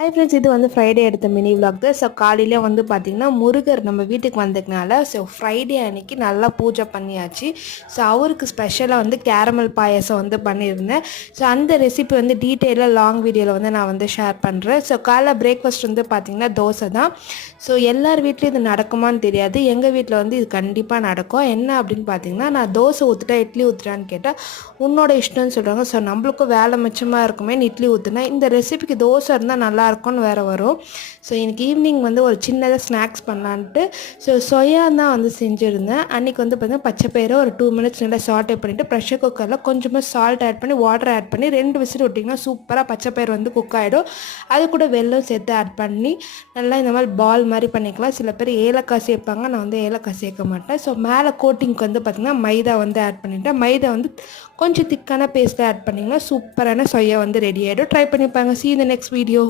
Hi friends, இது வந்து Friday எடுத்த மினி விலாக் தான். ஸோ காலையில் வந்து பார்த்திங்கன்னா முருகர் நம்ம வீட்டுக்கு வந்ததுனால ஸோ ஃப்ரைடே அன்னைக்கு நல்லா பூஜை பண்ணியாச்சு. ஸோ அவருக்கு ஸ்பெஷலாக வந்து கேரமல் பாயசம் வந்து பண்ணியிருந்தேன். ஸோ அந்த ரெசிபி வந்து டீட்டெயிலாக லாங் வீடியோவில் வந்து நான் வந்து ஷேர் பண்ணுறேன். ஸோ காலைல பிரேக்ஃபாஸ்ட் வந்து பார்த்திங்கன்னா தோசை தான். ஸோ எல்லார் வீட்லேயும் இது நடக்குமான்னு தெரியாது, எங்கள் வீட்டில் வந்து இது கண்டிப்பாக நடக்கும். என்ன அப்படின்னு பார்த்தீங்கன்னா, நான் தோசை ஊற்றுட்டா இட்லி ஊற்றுறான்னு கேட்டால் உன்னோட இஷ்டம்னு சொல்கிறாங்க. ஸோ நம்மளுக்கும் வேலை மிச்சமாக இருக்குமே இட்லி ஊற்றுனா, இந்த ரெசிபிக்கு தோசை இருந்தால் நல்லாயிருக்கும்னு வேறு வரும். ஸோ இன்றைக்கி ஈவினிங் வந்து ஒரு சின்னதாக ஸ்நாக்ஸ் பண்ணலான்ட்டு சொயா தான் வந்து செஞ்சுருந்தேன். அன்றைக்கி வந்து பார்த்திங்கன்னா பச்சைப்பயிரை ஒரு 2 மினிட்ஸ் நல்லா சாட்டே பண்ணிவிட்டு ப்ரெஷர் குக்கரில் கொஞ்சமாக சால்ட் ஆட் பண்ணி வாட்டர் ஆட் பண்ணி 2 விசில் விட்டிங்கன்னா சூப்பராக பச்சைப்பயிறு வந்து குக் ஆகிடும். அது கூட வெல்லம் சேர்த்து ஆட் பண்ணி நல்லா இந்த மாதிரி பால் மாதிரி பண்ணிக்கலாம். சில பேர் ஏலக்காய் சேர்ப்பாங்க, நான் வந்து ஏலக்காய் சேர்க்க மாட்டேன். ஸோ மேலே கோட்டிங்க்கு வந்து பார்த்திங்கன்னா மைதா வந்து ஆட் பண்ணிவிட்டேன். மைதா வந்து கொஞ்சம் திக்கான பேஸ்ட்டாக ஆட் பண்ணிங்கன்னா சூப்பரான சொய்யா வந்து ரெடி ஆகிடும். ட்ரை பண்ணிப்பாங்க. See you in the next video.